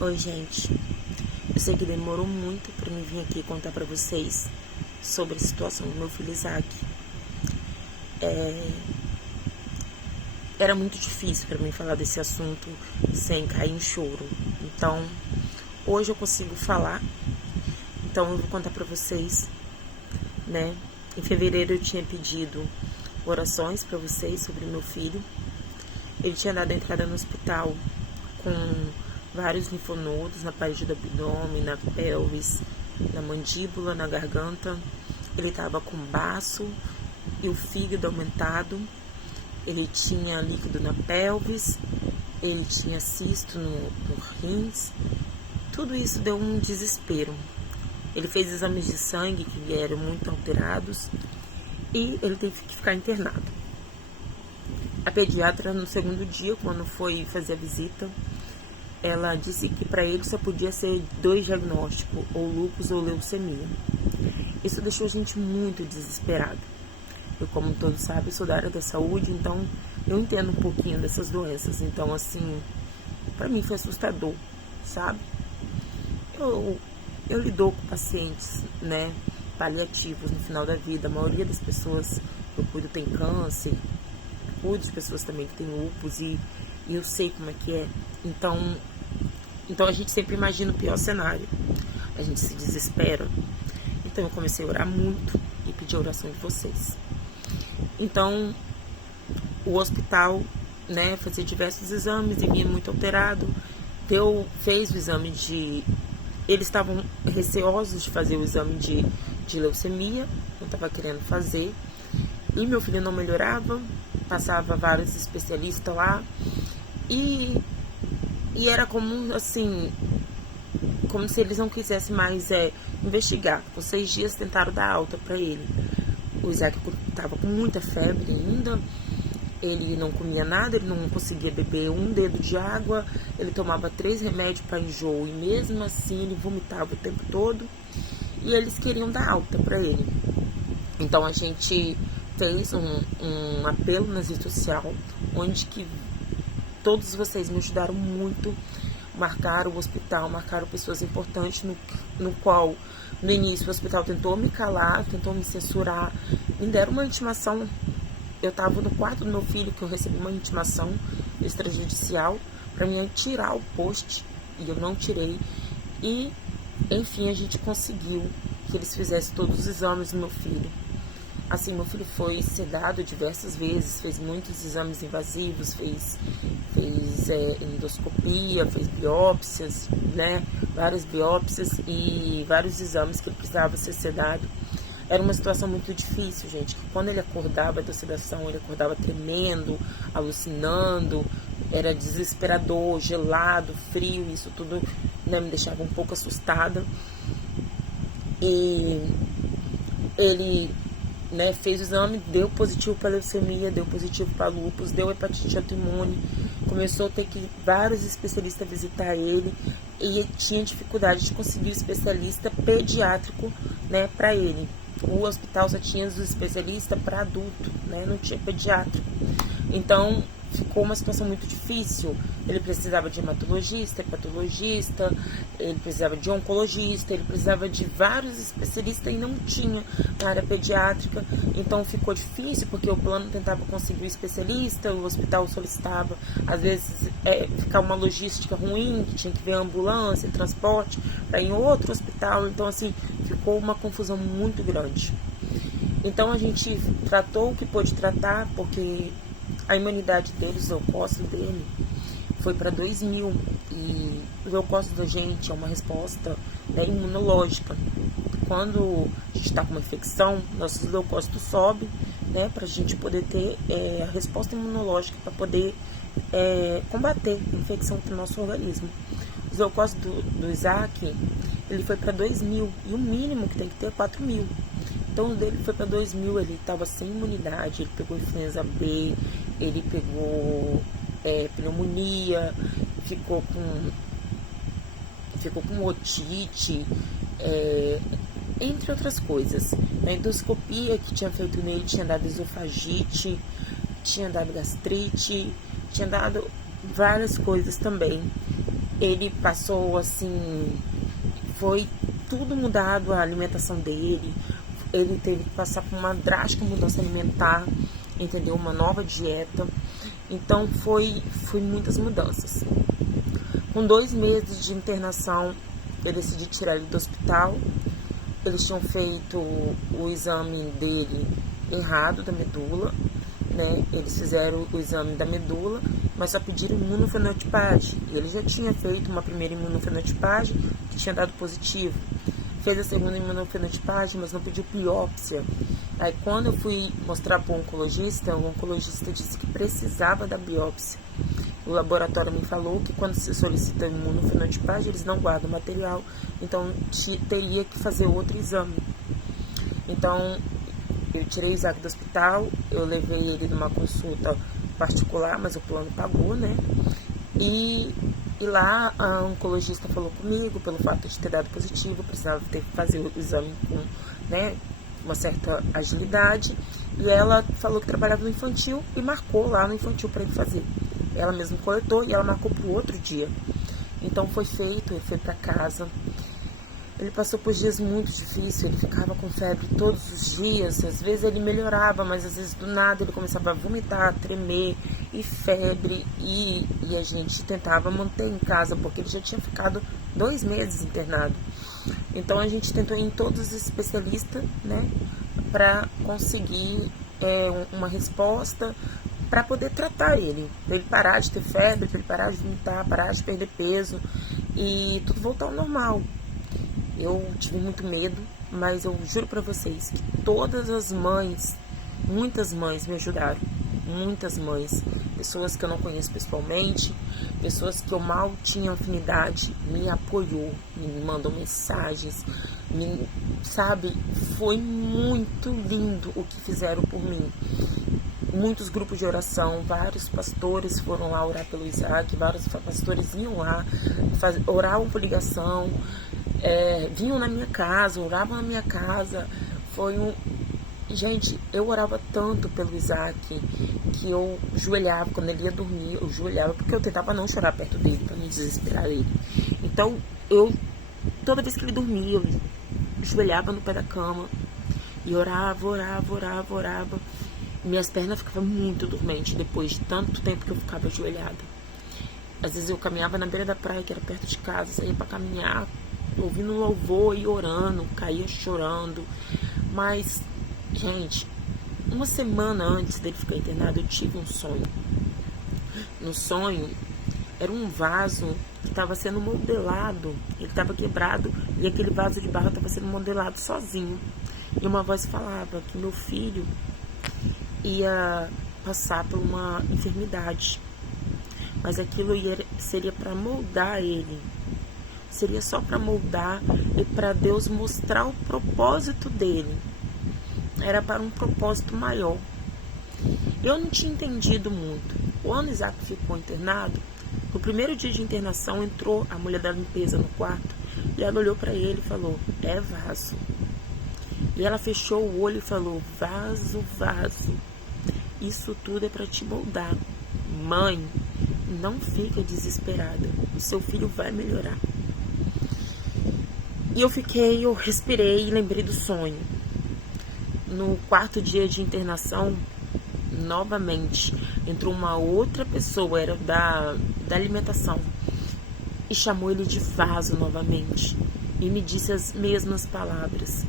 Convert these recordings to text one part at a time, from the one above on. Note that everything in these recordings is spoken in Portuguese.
Oi, gente. Eu sei que demorou muito para mim vir aqui contar para vocês sobre a situação do meu filho Isaac. Era muito difícil para mim falar desse assunto sem cair em choro. Então, hoje eu consigo falar. Então, eu vou contar para vocês, né? Em fevereiro eu tinha pedido orações para vocês sobre meu filho. Ele tinha dado entrada no hospital com vários linfonodos na parede do abdômen, na pelvis, na mandíbula, na garganta. Ele estava com baço e o fígado aumentado. Ele tinha líquido na pelvis, ele tinha cisto no rins. Tudo isso deu um desespero. Ele fez exames de sangue que eram muito alterados e ele teve que ficar internado. A pediatra, no segundo dia, quando foi fazer a visita, ela disse que para ele só podia ser 2 diagnósticos, ou lúpus ou leucemia. Isso deixou a gente muito desesperado. Eu, como todos sabem, sou da área da saúde, então eu entendo um pouquinho dessas doenças. Então, assim, para mim foi assustador, sabe? Eu lido com pacientes, né, paliativos no final da vida. A maioria das pessoas que eu cuido tem câncer, cuido de pessoas também que têm lúpus e eu sei como é que é. Então a gente sempre imagina o pior cenário. A gente se desespera. Então eu comecei a orar muito e pedir a oração de vocês. Então o hospital, né, fazia diversos exames e vinha muito alterado. Fez o exame de... Eles estavam receosos de fazer o exame de leucemia, não estava querendo fazer. E meu filho não melhorava, passava vários especialistas lá. E era como, assim, como se eles não quisessem mais investigar. Com 6 dias tentaram dar alta para ele. O Isaac estava com muita febre ainda. Ele não comia nada, ele não conseguia beber um dedo de água. Ele tomava 3 remédios para enjoo e mesmo assim ele vomitava o tempo todo. E eles queriam dar alta para ele. Então a gente fez um apelo nas redes sociais, onde que todos vocês me ajudaram muito, marcaram o hospital, marcaram pessoas importantes, no qual no início o hospital tentou me calar, tentou me censurar, me deram uma intimação. Eu estava no quarto do meu filho que eu recebi uma intimação extrajudicial para mim tirar o post e eu não tirei. E enfim, a gente conseguiu que eles fizessem todos os exames do meu filho. Assim, meu filho foi sedado diversas vezes, fez muitos exames invasivos, fez endoscopia, fez biópsias, né? Várias biópsias e vários exames que ele precisava ser sedado. Era uma situação muito difícil, gente, que quando ele acordava da sedação, ele acordava tremendo, alucinando, era desesperador, gelado, frio, isso tudo, né, me deixava um pouco assustada. E ele, né, fez o exame, deu positivo para leucemia, deu positivo para lúpus, deu hepatite autoimune, começou a ter que vários especialistas visitar ele e tinha dificuldade de conseguir um especialista pediátrico, né, para ele. O hospital só tinha os especialistas para adulto, né, não tinha pediátrico. Então ficou uma situação muito difícil. Ele precisava de hematologista, hepatologista, ele precisava de oncologista, ele precisava de vários especialistas e não tinha na área pediátrica. Então ficou difícil porque o plano tentava conseguir um especialista, o hospital solicitava, às vezes, ficar uma logística ruim, que tinha que ver ambulância, transporte para ir em outro hospital. Então, assim, ficou uma confusão muito grande. Então a gente tratou o que pôde tratar, porque a imunidade dele, o leucócito dele, foi para 2.000. E o leucócito da gente é uma resposta, né, imunológica. Quando a gente está com uma infecção, nossos leucócitos sobem, né, para a gente poder ter a resposta imunológica para poder combater a infecção do nosso organismo. Os leucócitos do Isaac, ele foi para 2.000 e o mínimo que tem que ter é 4.000. Então o dele foi para 2.000, ele estava sem imunidade, ele pegou influenza B, ele pegou pneumonia, ficou com otite, entre outras coisas. Na endoscopia que tinha feito nele tinha dado esofagite, tinha dado gastrite, tinha dado várias coisas também. ele passou assim, foi tudo mudado a alimentação dele. Ele teve que passar por uma drástica mudança alimentar, entendeu? Uma nova dieta. Então foi muitas mudanças. Com 2 meses de internação, eu decidi tirar ele do hospital. Eles tinham feito o exame dele errado, da medula, né? Eles fizeram o exame da medula, mas só pediram imunofenotipagem. Ele já tinha feito uma primeira imunofenotipagem que tinha dado positivo. Fez a segunda imunofenotipagem, mas não pediu biópsia. Aí quando eu fui mostrar para o oncologista disse que precisava da biópsia. O laboratório me falou que quando se solicita imunofenotipagem, eles não guardam material, então teria que fazer outro exame. Então, eu tirei o Isaac do hospital, eu levei ele numa consulta particular, mas o plano pagou, né? E lá a oncologista falou comigo, pelo fato de ter dado positivo, precisava ter que fazer o exame com, né, uma certa agilidade. E ela falou que trabalhava no infantil e marcou lá no infantil para ele fazer. Ela mesma coletou e ela marcou para o outro dia. Então foi feito, ele foi para casa. Ele passou por dias muito difíceis, ele ficava com febre todos os dias. Às vezes ele melhorava, mas às vezes do nada ele começava a vomitar, tremer e febre. E a gente tentava manter em casa, porque ele já tinha ficado 2 meses internado. Então a gente tentou ir em todos os especialistas, né, para conseguir uma resposta, para poder tratar ele, para ele parar de ter febre, para ele parar de vomitar, parar de perder peso e tudo voltar ao normal. Eu tive muito medo, mas eu juro para vocês que todas as mães, muitas mães me ajudaram, muitas mães, pessoas que eu não conheço pessoalmente, pessoas que eu mal tinha afinidade, me apoiou, me mandou mensagens, sabe, foi muito lindo o que fizeram por mim. Muitos grupos de oração, vários pastores foram lá orar pelo Isaac, vários pastores iam lá, oravam por ligação, vinham na minha casa, oravam na minha casa. Gente, eu orava tanto pelo Isaac que eu joelhava quando ele ia dormir, eu joelhava porque eu tentava não chorar perto dele, para não desesperar ele. Então, toda vez que ele dormia, eu joelhava no pé da cama e orava. Minhas pernas ficavam muito dormentes depois de tanto tempo que eu ficava ajoelhada. Às vezes eu caminhava na beira da praia, que era perto de casa, saía para caminhar, ouvindo louvor e orando, caía chorando. Mas, gente, uma semana antes dele ficar internado, eu tive um sonho. No sonho, era um vaso que estava sendo modelado, ele estava quebrado e aquele vaso de barro estava sendo modelado sozinho. E uma voz falava que meu filho ia passar por uma enfermidade, mas aquilo seria para moldar ele, seria só para moldar e para Deus mostrar o propósito dele, era para um propósito maior. Eu não tinha entendido muito. Quando Isaac ficou internado, no primeiro dia de internação entrou a mulher da limpeza no quarto e ela olhou para ele e falou: é vaso. E ela fechou o olho e falou: vaso, isso tudo é para te moldar. Mãe, não fica desesperada, o seu filho vai melhorar. E eu respirei e lembrei do sonho. No 4º dia de internação, novamente, entrou uma outra pessoa, era da alimentação, e chamou ele de vaso novamente. E me disse as mesmas palavras.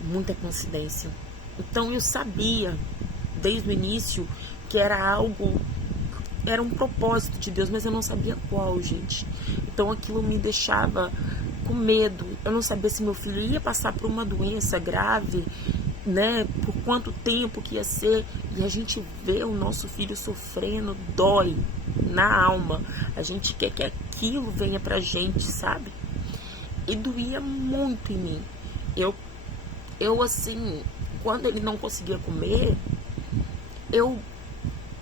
Muita coincidência. Então eu sabia, desde o início, que era um propósito de Deus, mas eu não sabia qual, gente. Então aquilo me deixava com medo. Eu não sabia se meu filho ia passar por uma doença grave, né? Por quanto tempo que ia ser. E a gente vê o nosso filho sofrendo, dói na alma. A gente quer que aquilo venha pra gente, sabe? E doía muito em mim. Eu assim, quando ele não conseguia comer, eu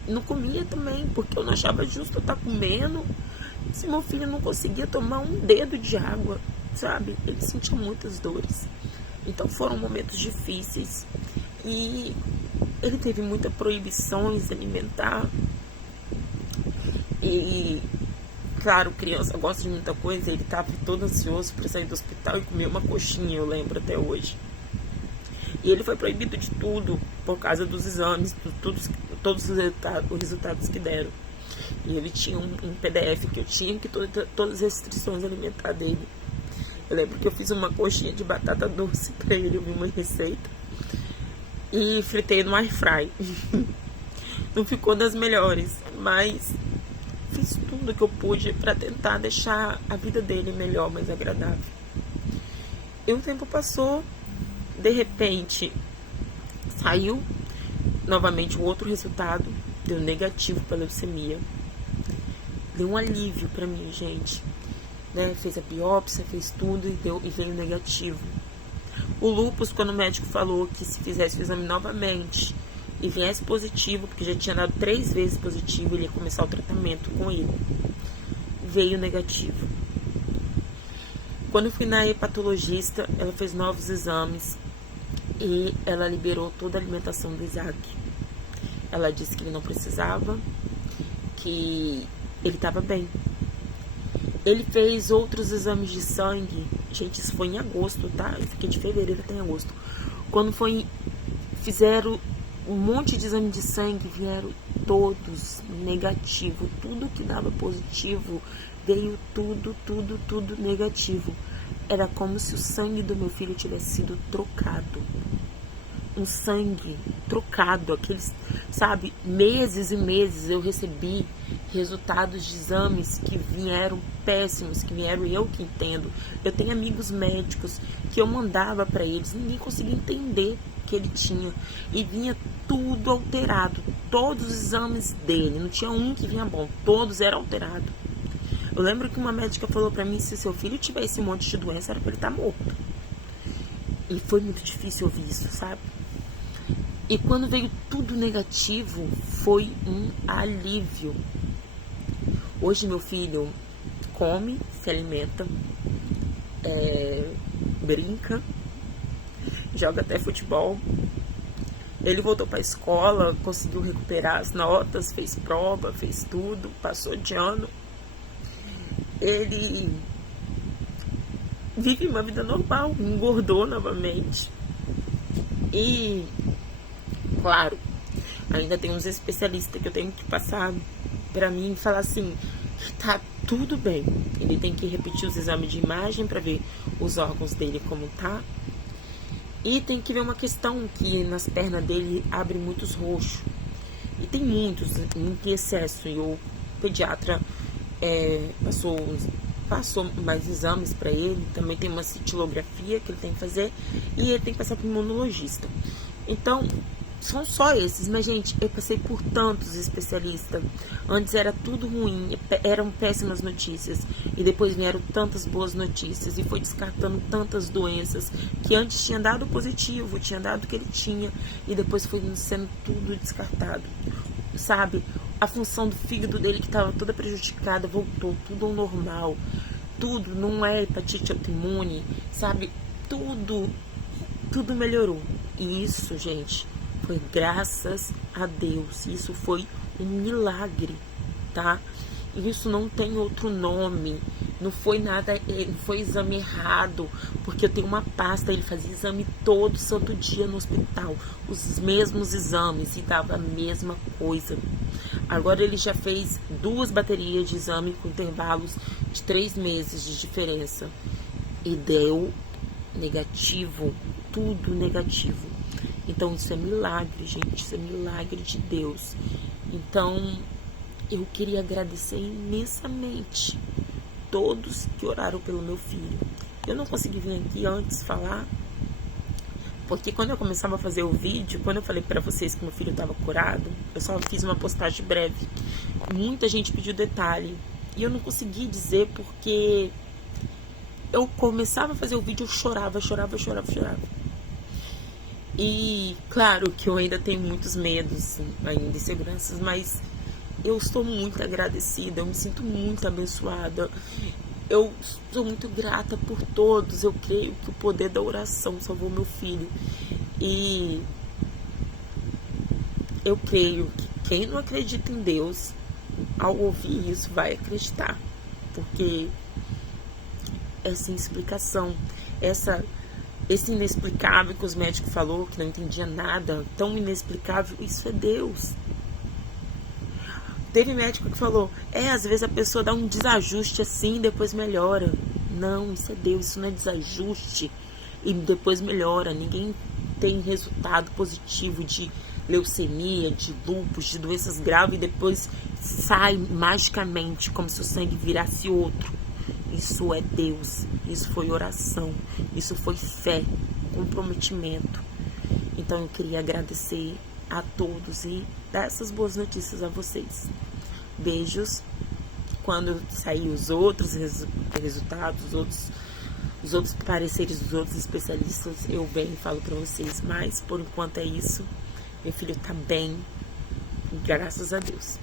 não comia também, porque eu não achava justo eu estar comendo se meu filho não conseguia tomar um dedo de água, sabe? Ele sentia muitas dores. Então foram momentos difíceis e ele teve muitas proibições alimentar e claro, criança gosta de muita coisa, ele tava todo ansioso para sair do hospital e comer uma coxinha, eu lembro até hoje. E ele foi proibido de tudo por causa dos exames, todos os resultados que deram. E ele tinha um PDF que eu tinha, que todas as restrições alimentares dele. Eu lembro que eu fiz uma coxinha de batata doce para ele, eu vi uma receita. E fritei no air fry. Não ficou das melhores, mas fiz tudo que eu pude para tentar deixar a vida dele melhor, mais agradável. E o tempo passou, de repente saiu novamente o outro resultado, deu negativo para leucemia. Deu um alívio para mim, gente, né? Fez a biópsia, fez tudo e veio negativo. O lúpus, quando o médico falou que se fizesse o exame novamente e viesse positivo, porque já tinha dado 3 vezes positivo, ele ia começar o tratamento com ele, veio negativo. Quando eu fui na hepatologista, ela fez novos exames e ela liberou toda a alimentação do Isaac. Ela disse que ele não precisava, que ele estava bem. Ele fez outros exames de sangue. Gente, isso foi em agosto, tá? Eu fiquei de fevereiro até em agosto. Quando fizeram um monte de exame de sangue, vieram todos negativos. Tudo que dava positivo, veio tudo negativo. Era como se o sangue do meu filho tivesse sido trocado. Um sangue trocado, aqueles, sabe, meses e meses eu recebi resultados de exames que vieram péssimos, que vieram, eu que entendo. Eu tenho amigos médicos que eu mandava para eles, ninguém conseguia entender o que ele tinha, e vinha tudo alterado, todos os exames dele, não tinha um que vinha bom, todos eram alterados. Eu lembro que uma médica falou para mim, se seu filho tiver esse monte de doença, era para ele estar morto. E foi muito difícil ouvir isso, sabe? E quando veio tudo negativo, foi um alívio. Hoje meu filho come, se alimenta, brinca, joga até futebol. Ele voltou para a escola, conseguiu recuperar as notas, fez prova, fez tudo, passou de ano. Ele vive uma vida normal, engordou novamente. E, claro, ainda tem uns especialistas que eu tenho que passar pra mim e falar assim, tá tudo bem. Ele tem que repetir os exames de imagem pra ver os órgãos dele como tá. E tem que ver uma questão que nas pernas dele abre muitos roxos. E tem muito excesso. E o pediatra passou mais exames para ele. Também tem uma cintilografia que ele tem que fazer. E ele tem que passar para o imunologista. Então, são só esses. Mas, gente, eu passei por tantos especialistas. Antes era tudo ruim. Eram péssimas notícias. E depois vieram tantas boas notícias. E foi descartando tantas doenças. Que antes tinha dado positivo. Tinha dado o que ele tinha. E depois foi sendo tudo descartado. Sabe? A função do fígado dele, que estava toda prejudicada, voltou tudo ao normal. Tudo, não é hepatite autoimune, sabe? Tudo melhorou. E isso, gente, foi graças a Deus. Isso foi um milagre, tá? E isso não tem outro nome. Não foi nada, não foi exame errado, porque eu tenho uma pasta, ele fazia exame todo santo dia no hospital, os mesmos exames, e dava a mesma coisa. Agora ele já fez 2 baterias de exame com intervalos de 3 meses de diferença, e deu negativo, tudo negativo. Então isso é milagre, gente, isso é milagre de Deus. Então eu queria agradecer imensamente todos que oraram pelo meu filho. Eu não consegui vir aqui antes falar, porque quando eu começava a fazer o vídeo, quando eu falei pra vocês que meu filho estava curado, eu só fiz uma postagem breve. Muita gente pediu detalhe, e eu não consegui dizer porque eu começava a fazer o vídeo, eu chorava. E claro que eu ainda tenho muitos medos, ainda inseguranças, mas eu estou muito agradecida, eu me sinto muito abençoada. Eu sou muito grata por todos. Eu creio que o poder da oração salvou meu filho. E eu creio que quem não acredita em Deus, ao ouvir isso, vai acreditar. porque é sem explicação. Esse inexplicável que os médicos falou, que não entendia nada, tão inexplicável, isso é Deus. Teve médico que falou, às vezes a pessoa dá um desajuste assim e depois melhora. Não, isso é Deus, isso não é desajuste e depois melhora. Ninguém tem resultado positivo de leucemia, de lúpus, de doenças graves e depois sai magicamente, como se o sangue virasse outro. Isso é Deus, isso foi oração, isso foi fé, comprometimento. Então eu queria agradecer a todos e dar essas boas notícias a vocês. Beijos. Quando sair os outros resultados, os outros pareceres dos outros especialistas, eu venho e falo pra vocês. Mas por enquanto é isso. Meu filho tá bem, graças a Deus.